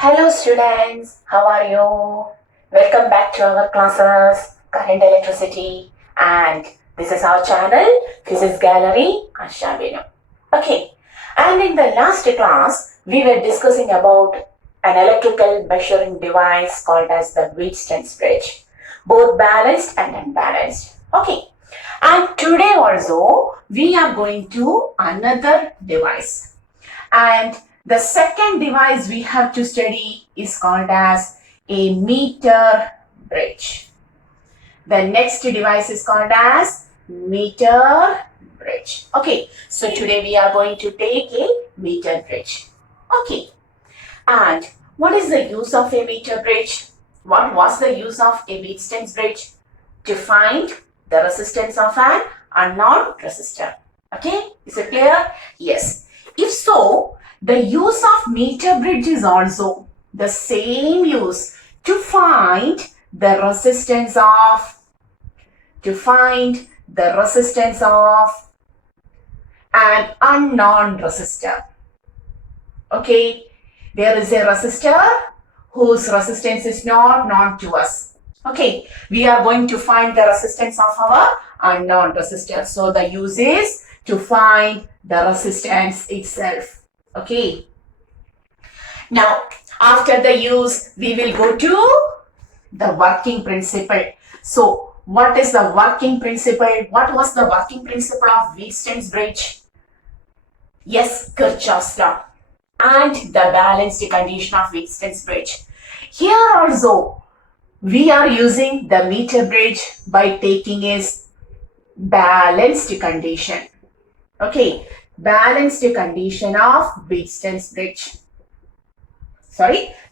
Hello students, how are you? Welcome back to our classes, Current Electricity, and this is our channel, Physics Gallery, Ashabinu. Okay, and in the last class, we were discussing about an electrical measuring device called as the Wheatstone's bridge, both balanced and unbalanced. Okay, and today also, we are going to another device. And the second device we have to study is called as a meter bridge. The next device is called as meter bridge. Okay, so today we are going to take a meter bridge. Okay, and what is the use of a meter bridge? What was the use of a Wheatstone's bridge? To find the resistance of an unknown resistor. Okay, is it clear? Yes. If so, the use of meter bridge is also the same use to find the resistance of an unknown resistor. Okay, there is a resistor whose resistance is not known to us. Okay, we are going to find the resistance of our unknown resistor. So the use is to find the resistance itself. Okay. Now, after the use, we will go to the working principle. So, what is the working principle? What was the working principle of Wheatstone's bridge? Yes, Kirchhoff's law and the balanced condition of Wheatstone's bridge. Here also, we are using the meter bridge by taking its balanced condition. Okay, balanced condition of Wheatstone's bridge.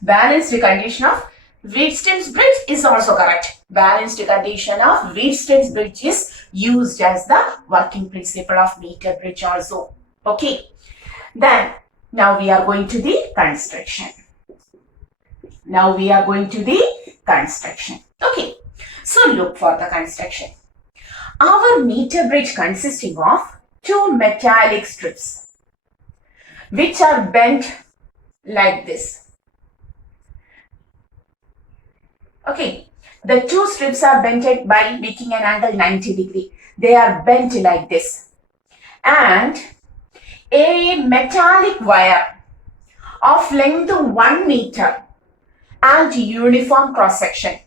Balanced condition of Wheatstone's bridge is also correct. Balanced condition of Wheatstone's bridge is used as the working principle of meter bridge also. Okay, then now we are going to the construction. Okay, so look for the construction. Our meter bridge consisting of two metallic strips which are bent like this. Okay, the two strips are bent by making an angle 90 degree. They are bent like this. And a metallic wire of length 1 meter and uniform cross section.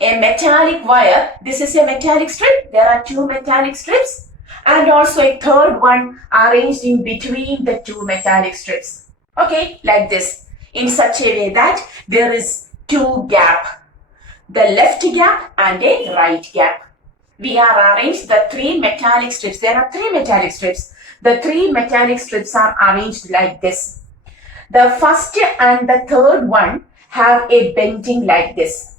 A metallic wire, this is a metallic strip. There are two metallic strips and also a third one arranged in between the two metallic strips. Okay, like this, in such a way that there is two gaps, the left gap and a right gap. We are arranged the three metallic strips. There are three metallic strips. The three metallic strips are arranged like this. The first and the third one have a bending like this.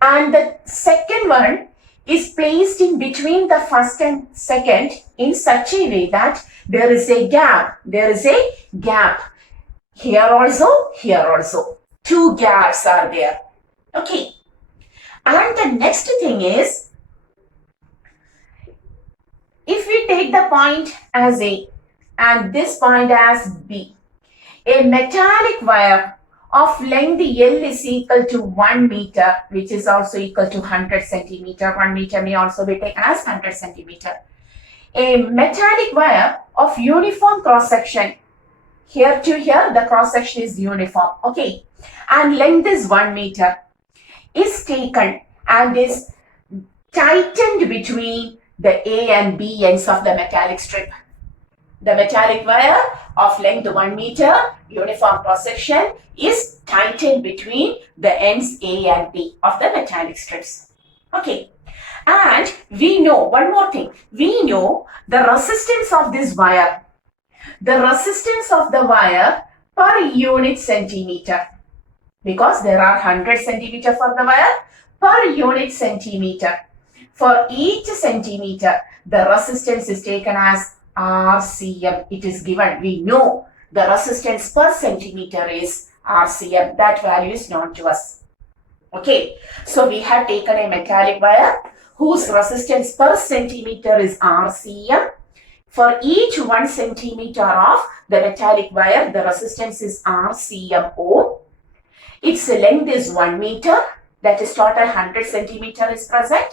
And the second one is placed in between the first and second in such a way that there is a gap. Here also. Two gaps are there. Okay. And the next thing is, if we take the point as A and this point as B, a metallic wire of length L is equal to 1 meter, which is also equal to 100 centimeter. 1 meter may also be taken as 100 centimeter. A metallic wire of uniform cross section. Here to here, the cross section is uniform. Okay. And length is 1 meter. Is taken and is tightened between the A and B ends of the metallic strip. The metallic wire of length 1 meter, uniform cross section, is tightened between the ends A and B of the metallic strips. Okay. And we know one more thing. We know the resistance of this wire. The resistance of the wire per unit centimeter. Because there are 100 centimeter for the wire, per unit centimeter. For each centimeter, the resistance is taken as RCM. It is given. We know the resistance per centimeter is RCM. That value is known to us. Okay. So we have taken a metallic wire whose resistance per centimeter is RCM. For each 1 centimeter of the metallic wire, the resistance is RCMO. Its length is 1 meter, that is total 100 centimeter is present,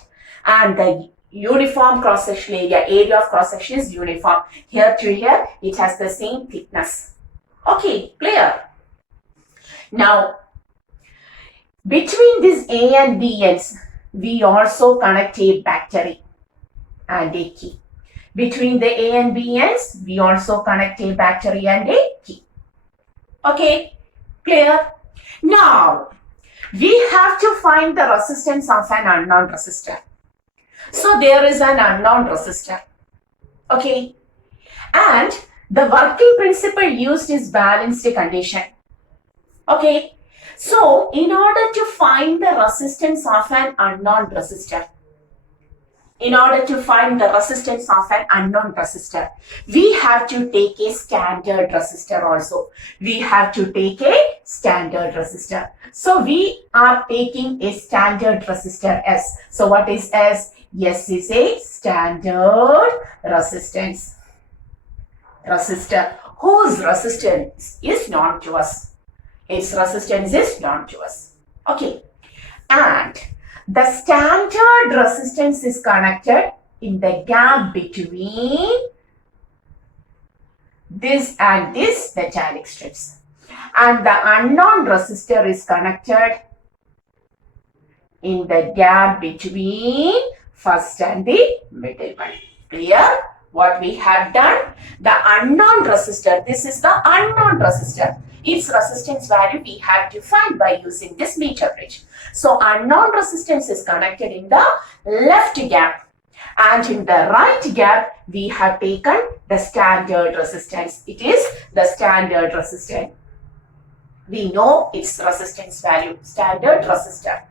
and the uniform cross-section area of cross-section is uniform. Here to here, it has the same thickness. Okay, clear? Now, between these A and B ends, we also connect a battery and a key. Between the A and B ends, we also connect a battery and a key. Okay, clear? Now, we have to find the resistance of an unknown resistor. So, there is an unknown resistor. Okay, and the working principle used is balanced condition. Okay, so in order to find the resistance of an unknown resistor, we have to take a standard resistor also. So we are taking a standard resistor S. So what is S? S is a standard resistance. Resistor whose resistance is known to us. Its resistance is known to us. Okay. And the standard resistance is connected in the gap between this and this metallic strips. And the unknown resistor is connected in the gap between first and the middle one. Clear? What we have done? The unknown resistor, this is the unknown resistor. Its resistance value we have to find by using this meter bridge. So unknown resistance is connected in the left gap, and in the right gap we have taken the standard resistance. It is the standard resistance. We know its resistance value, standard resistor.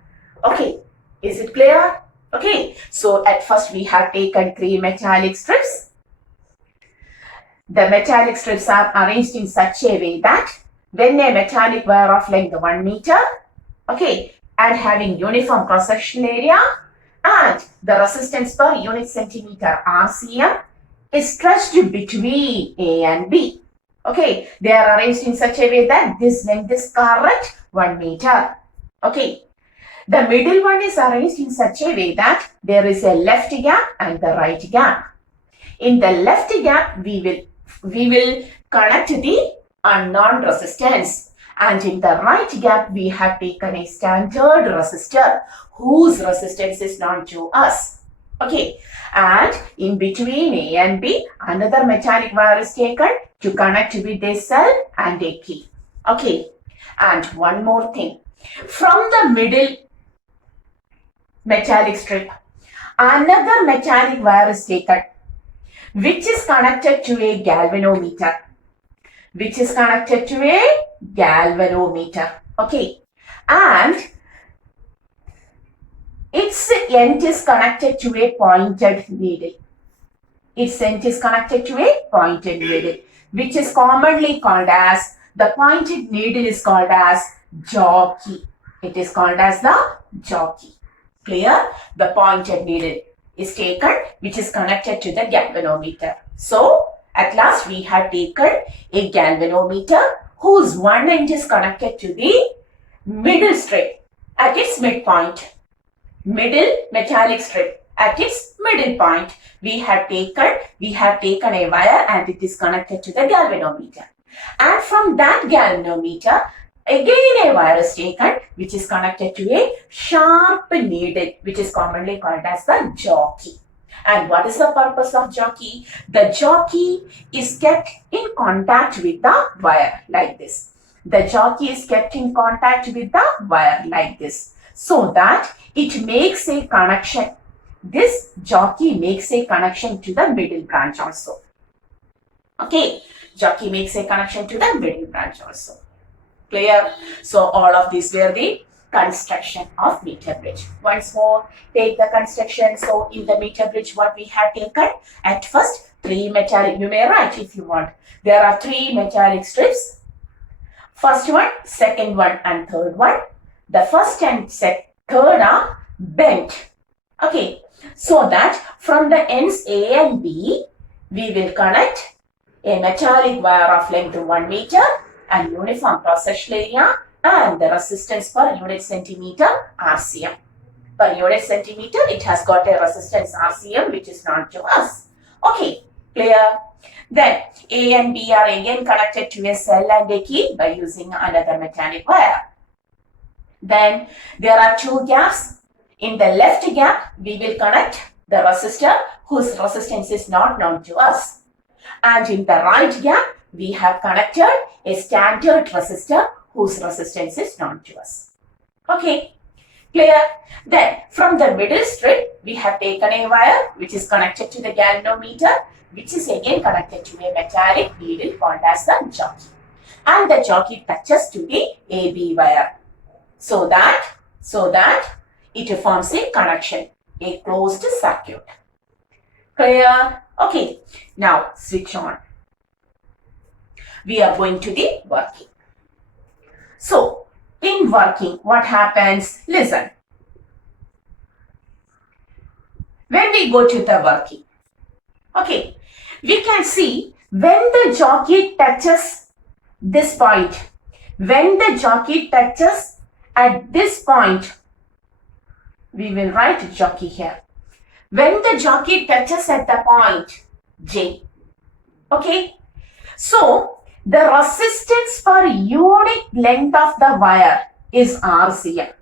Okay, is it clear? Okay, so at first we have taken 3 metallic strips. The metallic strips are arranged in such a way that when a metallic wire of length 1 meter, okay, and having uniform cross-section area and the resistance per unit centimeter RCM is stretched between A and B. Okay, they are arranged in such a way that this length is correct 1 meter. Okay, the middle one is arranged in such a way that there is a left gap and the right gap. In the left gap, we will connect the unknown resistance, and in the right gap we have taken a standard resistor whose resistance is known to us. Okay, and in between A and B another metallic wire is taken to connect with a cell and a key. Okay, and one more thing, from the middle metallic strip another metallic wire is taken which is connected to a galvanometer. Okay, and its end is connected to a pointed needle. Which is commonly called as, the pointed needle is called as jockey. It is called as the jockey. Clear? The pointed needle is taken which is connected to the galvanometer. So, at last we have taken a galvanometer whose one end is connected to the middle strip at its midpoint. Middle metallic strip at its middle point. We have taken a wire and it is connected to the galvanometer. And from that galvanometer, again a wire is taken which is connected to a sharp needle which is commonly called as the jockey. And what is the purpose of jockey? The jockey is kept in contact with the wire like this. The jockey is kept in contact with the wire like this, so that it makes a connection. This jockey makes a connection to the middle branch also. Okay, jockey makes a connection to the middle branch also. Clear? So all of these were the construction of meter bridge. Once more, take the construction. So in the meter bridge, what we have taken? At first, 3 metallic, you may write if you want. There are 3 metallic strips. First one, second one and third one. The first and third are bent. Okay, so that from the ends A and B, we will connect a metallic wire of length 1 meter and uniform cross-sectional area and the resistance per unit centimeter RCM. Per unit centimeter, it has got a resistance RCM which is known to us. Okay, clear? Then A and B are again connected to a cell and a key by using another metallic wire. Then there are two gaps. In the left gap, we will connect the resistor whose resistance is not known to us. And in the right gap, we have connected a standard resistor whose resistance is known to us. Okay, clear? Then from the middle strip, we have taken a wire which is connected to the galvanometer, which is again connected to a metallic needle called as the jockey. And the jockey touches to the AB wire. So that it forms a connection, a closed circuit. Clear? Okay, now switch on. We are going to the working. So, in working, what happens? Listen. When we go to the working, okay, we can see when the jockey touches this point, when the jockey touches at this point, we will write jockey here. When the jockey touches at the point J, okay, so the resistance per unit length of the wire is RCM.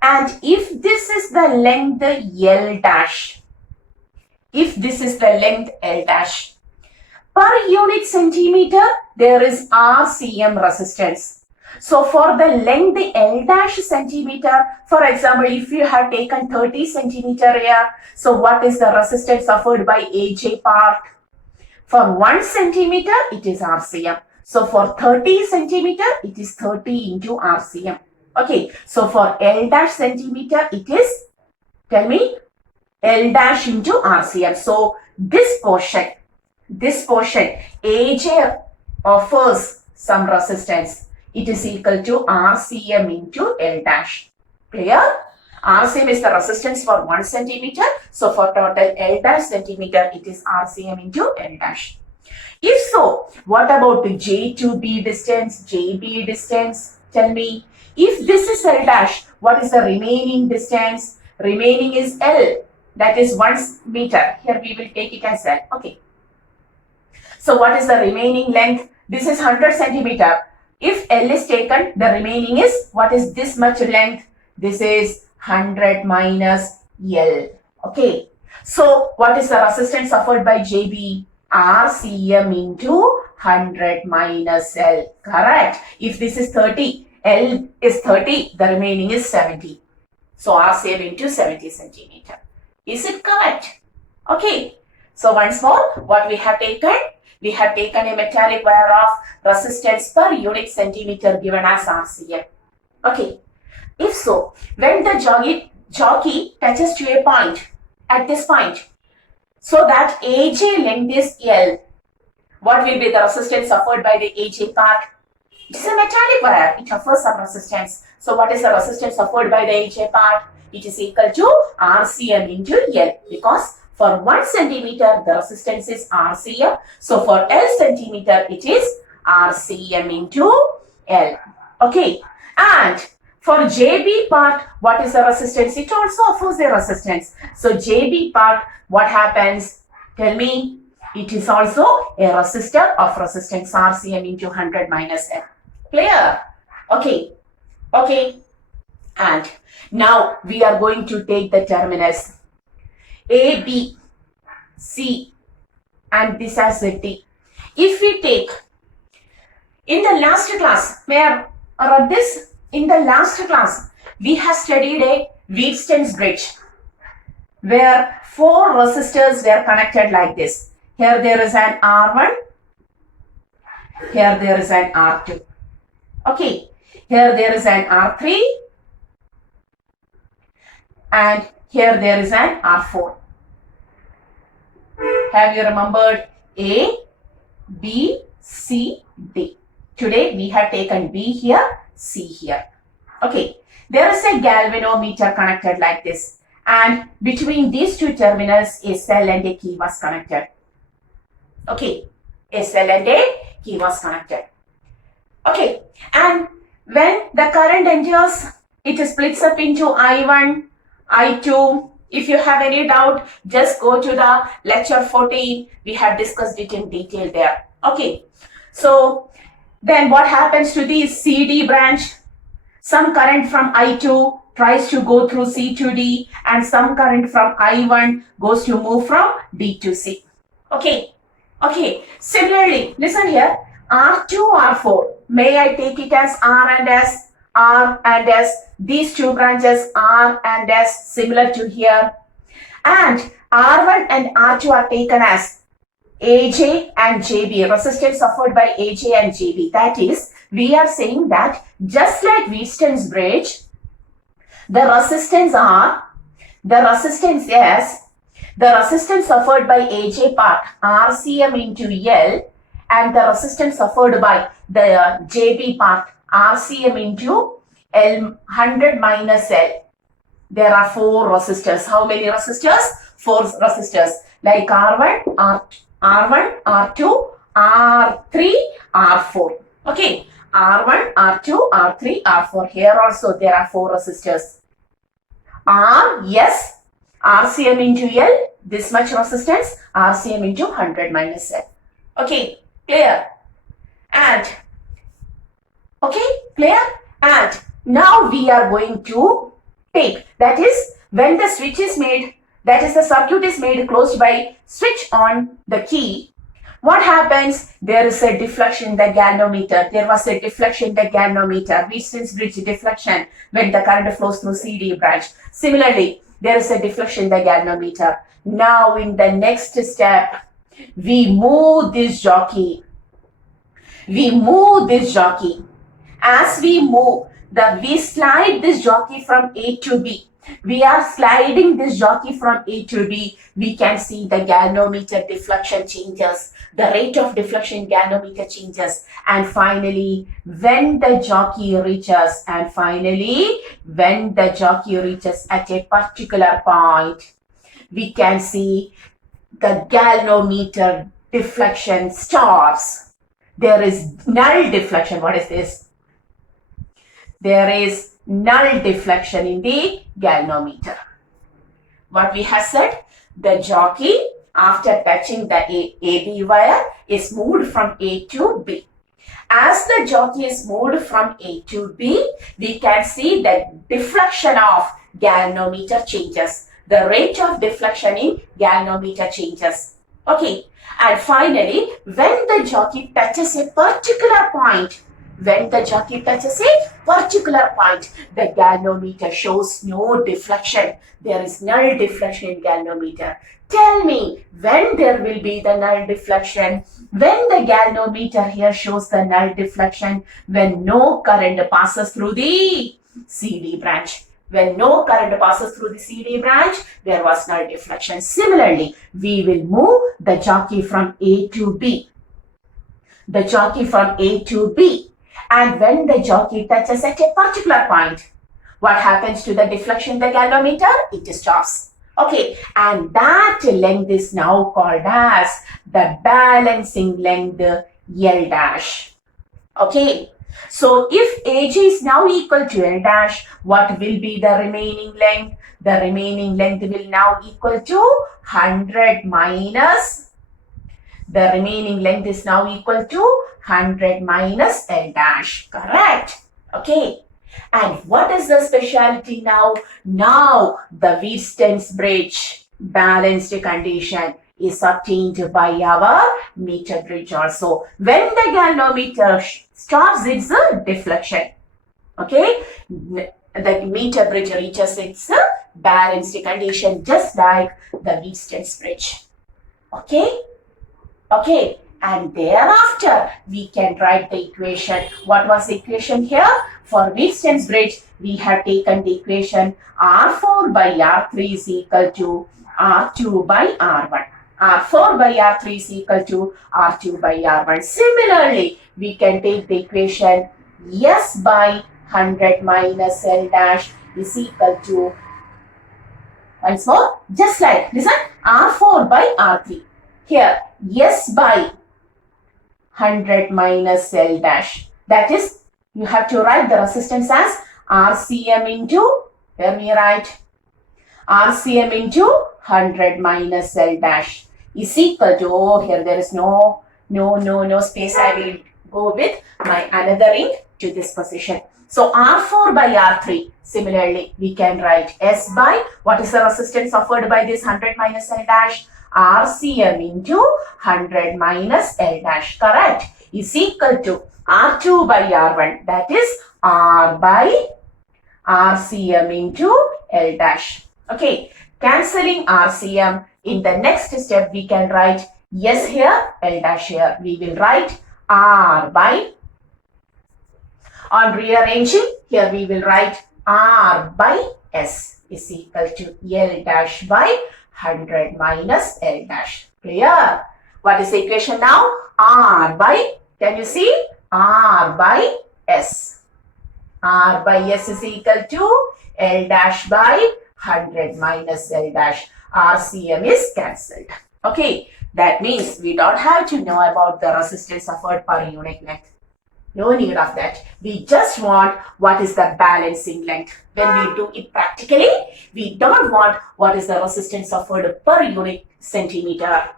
And if this is the length L dash, if this is the length L dash, per unit centimeter, there is RCM resistance. So for the length L dash centimeter, for example, if you have taken 30 centimeter here, so what is the resistance offered by AJ part? For 1 centimeter, it is RCM. So for 30 centimeter, it is 30 into RCM. Okay, so for L dash centimeter, it is, tell me, L dash into RCM. So this portion, AJ offers some resistance. It is equal to RCM into L dash. Clear? RCM is the resistance for 1 centimeter. So for total L dash centimeter, it is RCM into L dash. If so, what about the J to B distance, JB distance? Tell me. If this is L dash, what is the remaining distance? Remaining is L. That is 1 meter. Here we will take it as L. Okay. So what is the remaining length? This is 100 centimeter. If L is taken, the remaining is, what is this much length? This is 100 minus L. Okay. So what is the resistance offered by JB? RCM into 100 minus L. Correct. If this is 30, L is 30, the remaining is 70. So RCM into 70 centimeter. Is it correct? Okay. So once more, what we have taken? We have taken a metallic wire of resistance per unit centimeter given as RCM. Okay. If so, when the jockey touches to a point, at this point, so that AJ length is L, what will be the resistance offered by the AJ part? It is a metallic wire. It offers some resistance. So what is the resistance offered by the AJ part? It is equal to RCM into L, because for 1 centimeter, the resistance is RCM. So for L centimeter, it is RCM into L. Okay. And for JB part, what is the resistance? It also offers a resistance. So JB part, what happens? Tell me. It is also a resistor of resistance RCM into 100 minus L. Clear? Okay. Okay. And now we are going to take the terminus A, B, C and this as a D. If we take, in the last class, in the last class, we have studied a Wheatstone's bridge where 4 resistors were connected like this. Here there is an R1, here there is an R2. Okay, here there is an R3 and here there is an R4. Have you remembered A, B, C, D? Today we have taken B here, C here. Okay, there is a galvanometer connected like this, and between these two terminals a cell and a key was connected. Okay, SL and A, he was connected. Okay, and when the current enters, it splits up into I1, I2. If you have any doubt, just go to the lecture 14. We have discussed it in detail there. Okay, so then what happens to the CD branch? Some current from I2 tries to go through C to D, and some current from I1 goes to move from D to C. Okay. Okay. Similarly, listen here. R2, R4. May I take it as R and S? R and S. These two branches R and S similar to here. And R1 and R2 are taken as AJ and JB, resistance offered by AJ and JB. That is, we are saying that just like Wheatstone's bridge, the resistance offered by AJ part RCM into L, and the resistance offered by the JB part RCM into L 100 minus L. There are 4 resistors. How many resistors? 4 resistors. Like R1, R2, R3, R4. Okay. R1, R2, R3, R4. Here also there are 4 resistors. R, yes, RCM into L, this much resistance, RCM into 100 minus L. Okay, clear? And, okay, clear? And now we are going to take, that is, when the switch is made, that is the circuit is made closed by switch on the key. What happens? There is a deflection in the galvanometer. There was a deflection in the galvanometer, Wheatstone's bridge deflection when the current flows through CD branch. Similarly, there is a deflection in the galvanometer. Now in the next step, we move this jockey. As we move, we slide this jockey from A to B. We are sliding this jockey from A to B. We can see the galvanometer deflection changes. The rate of deflection in galvanometer changes. And finally, when the jockey reaches at a particular point, we can see the galvanometer deflection stops. There is null deflection. What is this? There is null deflection in the galvanometer. What we have said, the jockey after touching the AB wire is moved from A to B. As the jockey is moved from A to B, we can see that deflection of galvanometer changes. The rate of deflection in galvanometer changes. Okay. And finally, when the jockey touches a particular point, the galvanometer shows no deflection. There is null deflection in galvanometer. Tell me, when there will be the null deflection? When the galvanometer here shows the null deflection, when no current passes through the CD branch. When no current passes through the CD branch, there was null deflection. Similarly, we will move the jockey from A to B. And when the jockey touches at a particular point, what happens to the deflection in the galvanometer? It stops. Okay, and that length is now called as the balancing length L dash. Okay, so if AG is now equal to L dash, what will be the remaining length? The remaining length will now equal to 100 minus, the remaining length is now equal to 100 minus L dash. Correct? Okay. And what is the specialty now? Now the Wheatstone's bridge balanced condition is obtained by our meter bridge also. When the galvanometer stops its deflection, okay, the meter bridge reaches its balanced condition just like the Wheatstone's bridge. Okay? Okay. And thereafter, we can write the equation. What was the equation here? For Wheatstone's bridge, we have taken the equation R4 by R3 is equal to R2 by R1. R4 by R3 is equal to R2 by R1. Similarly, we can take the equation S by 100 minus L dash is equal to, once more, just like, listen, R4 by R3. Here, S by 100 minus L dash. That is, you have to write the resistance as RCM into, let me write, RCM into 100 minus L dash is equal to, oh, here there is no space. I will go with my another ring to this position. So R4 by R3, similarly, we can write S by, what is the resistance offered by this 100 minus L dash? RCM into 100 minus L dash, correct, is equal to R2 by R1, that is R by RCM into L dash. Okay, cancelling RCM, in the next step we can write S here, L dash here. We will write R by, on rearranging, here we will write R by S is equal to L dash by 100 minus L dash. Clear? What is the equation now? R by, can you see? R by S. R by S is equal to L dash by 100 minus L dash. RCM is cancelled. Okay, that means we don't have to know about the resistance offered per unit length. No need of that. We just want what is the balancing length. When we do it practically, we don't want what is the resistance offered per unit centimeter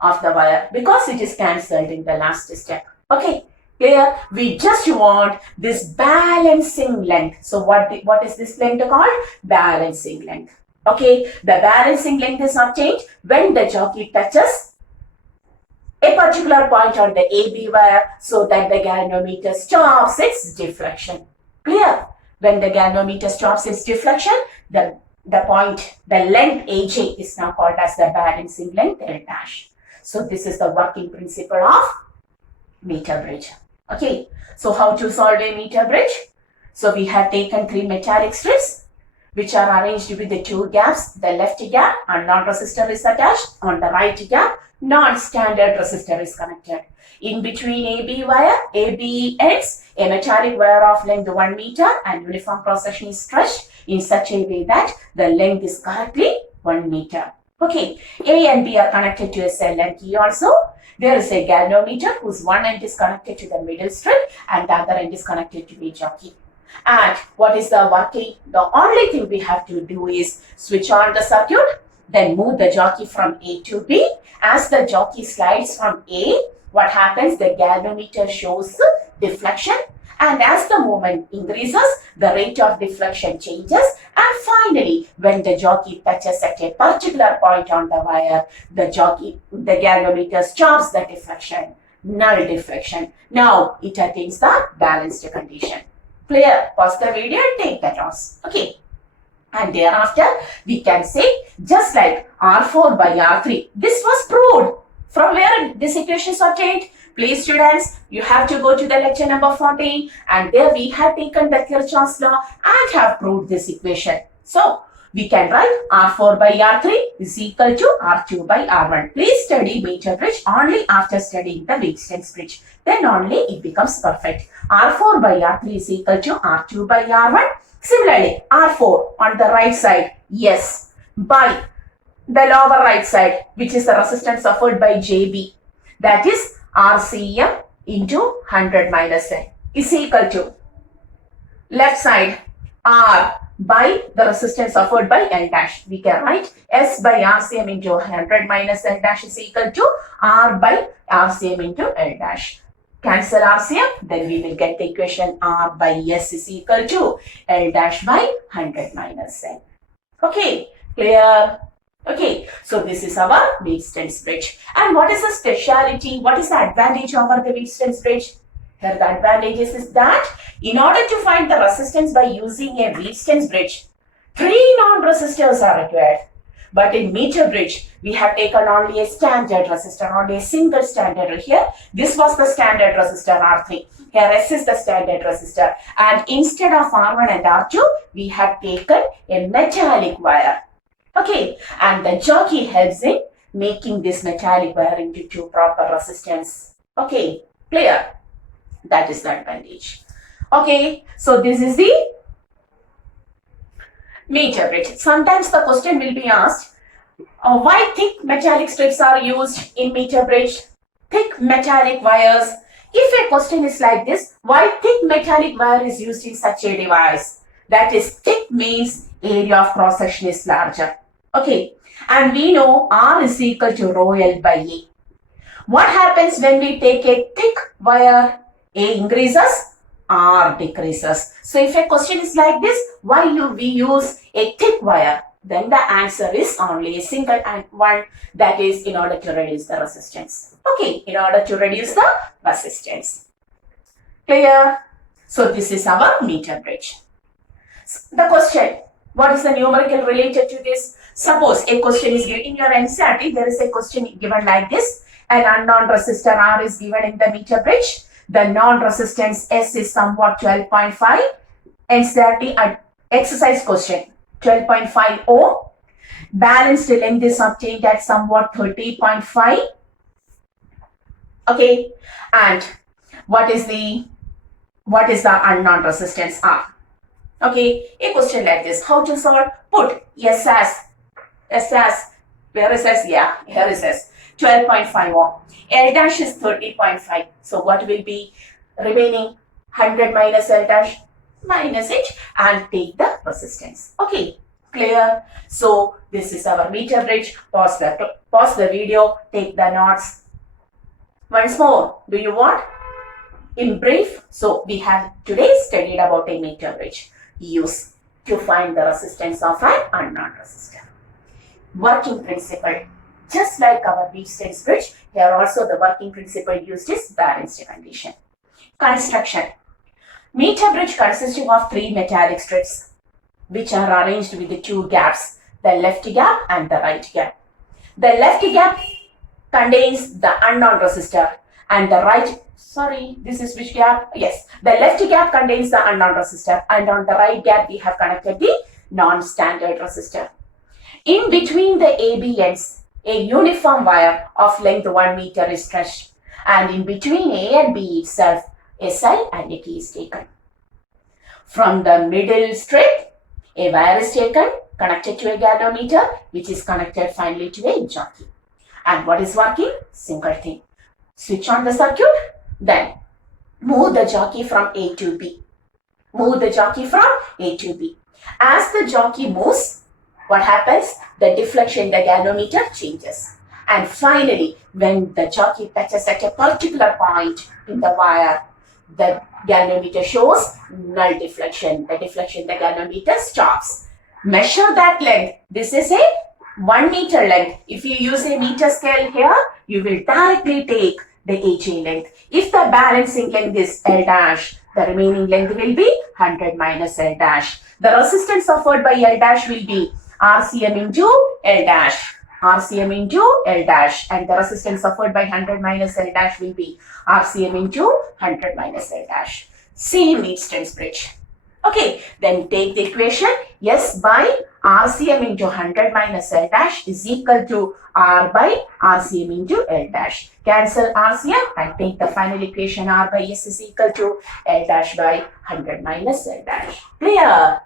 of the wire because it is cancelled in the last step. Okay, clear? We just want this balancing length. So what is this length called? Balancing length. Okay, the balancing length is obtained when the jockey touches a particular point on the AB wire so that the galvanometer stops its deflection. Clear? When the galvanometer stops its deflection, the length AJ is now called as the balancing length L dash. So this is the working principle of meter bridge. Okay, so how to solve a meter bridge? So we have taken 3 metallic strips which are arranged with the 2 gaps. The left gap, a non-resistor is attached. On the right gap, non-standard resistor is connected. In between AB ends, a metallic wire of length 1 meter and uniform cross section is stretched in such a way that the length is correctly 1 meter. Okay, A and B are connected to a cell and key also. There is a galvanometer whose one end is connected to the middle strip and the other end is connected to the jockey. And what is the working? The only thing we have to do is switch on the circuit, then move the jockey from A to B. As the jockey slides from A, what happens? The galvanometer shows deflection, and as the movement increases, the rate of deflection changes, and finally, when the jockey touches at a particular point on the wire, the galvanometer stops the deflection, null deflection. Now it attains the balanced condition. Clear? Pause the video and take the toss. Okay. And thereafter, we can say just like R4 by R3. This was proved. From where this equation is obtained? Please students, you have to go to the lecture number 14 and there we have taken the Kirchhoff's law and have proved this equation. So, we can write R4 by R3 is equal to R2 by R1. Please study meter bridge only after studying the Wheatstone's bridge. Then only it becomes perfect. R4 by R3 is equal to R2 by R1. Similarly, R4 on the right side, yes, by the lower right side, which is the resistance offered by JB, that is RCM into 100 minus N is equal to left side R by the resistance offered by L dash. We can write S by RCM into 100 minus L dash is equal to R by RCM into L dash. Cancel RCM, then we will get the equation R by S is equal to L dash by 100 minus N. Okay, clear? Okay, so this is our Wheatstone's bridge. And what is the speciality? What is the advantage over the Wheatstone's bridge? Here the advantage is that in order to find the resistance by using a Wheatstone's bridge, 3 non-resistors are required. But in meter bridge, we have taken only a standard resistor, only a single standard here. This was the standard resistor R3. Here S is the standard resistor. And instead of R1 and R2, we have taken a metallic wire. Okay, and the jockey helps in making this metallic wire into 2 proper resistance. Okay, clear? That is the advantage. Okay, so this is the meter bridge. Sometimes the question will be asked, Why thick metallic strips are used in meter bridge? Thick metallic wires. If a question is like this, why thick metallic wire is used in such a device? That is, thick means area of cross section is larger. Okay, and we know R is equal to rho L by A. What happens when we take a thick wire? A increases, R decreases. So if a question is like this, why we use a thick wire? Then the answer is only a single one, that is in order to reduce the resistance. Okay, in order to reduce the resistance. Clear? So this is our meter bridge. The question, what is the numerical related to this? Suppose a question is given in your NCERT, there is a question given like this. An unknown resistor R is given in the meter bridge. The non-resistance S is somewhat 12.5. NCERT exercise question 12.5 ohm. Balanced length is obtained at somewhat 30.5. Okay, and what is the unknown resistance R? Okay, a question like this. How to solve? Put S as, where is S? Yeah, here is S. 12.5 ohm. L dash is 30.5. So what will be remaining? 100 minus L dash, minus it, and take the resistance. Okay, clear? So this is our meter bridge. Pause the video, take the notes. Once more, do you want? In brief, so we have today studied about a meter bridge used to find the resistance of an unknown resistor. Working principle. Just like our resistance bridge, here also the working principle used is balanced condition. Construction. Meter bridge consisting of 3 metallic strips which are arranged with the 2 gaps, the left gap and the right gap. The left gap contains the unknown resistor and the right, this is which gap? Yes, the left gap contains the unknown resistor and on the right gap we have connected the non-standard resistor. In between the AB ends, a uniform wire of length 1 meter is stretched, and in between A and B itself, a cell and a key is taken. From the middle strip, a wire is taken, connected to a galvanometer, which is connected finally to a jockey. And what is working? Single thing. Switch on the circuit, then move the jockey from A to B. Move the jockey from A to B. As the jockey moves, what happens? The deflection in the galvanometer changes. And finally, when the jockey touches at a particular point in the wire, the galvanometer shows null deflection. The deflection in the galvanometer stops. Measure that length. This is a 1 meter length. If you use a meter scale here, you will directly take the AJ length. If the balancing length is L dash, the remaining length will be 100 minus L dash. The resistance offered by L dash will be RCM into L dash, RCM into L dash, and the resistance offered by 100 minus L dash will be RCM into 100 minus L dash. Same resistance bridge. Okay, then take the equation. S by RCM into 100 minus L dash is equal to R by RCM into L dash. Cancel RCM and take the final equation. R by S is equal to L dash by 100 minus L dash. Clear?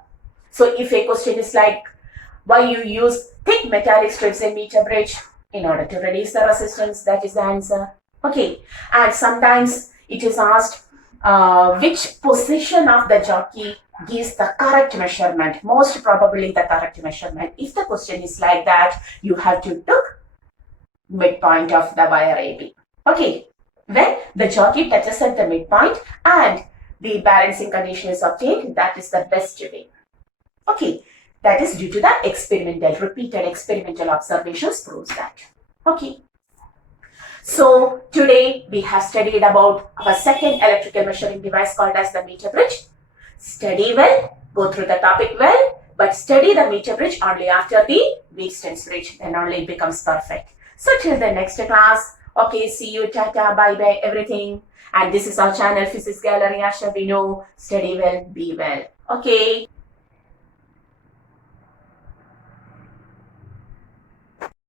So if a question is like, why you use thick metallic strips in meter bridge? In order to reduce the resistance, that is the answer. Okay, and sometimes it is asked which position of the jockey gives the correct measurement, most probably the correct measurement. If the question is like that, you have to took midpoint of the wire AB. Okay, when the jockey touches at the midpoint and the balancing condition is obtained, that is the best way. Okay, that is due to the repeated experimental observations proves that. Okay. So today we have studied about our second electrical measuring device called as the meter bridge. Study well, go through the topic well, but study the meter bridge only after the resistance bridge, then only it becomes perfect. So till the next class, okay, see you, tata, bye bye, everything. And this is our channel, Physics Gallery, Asha, we know, study well, be well. Okay.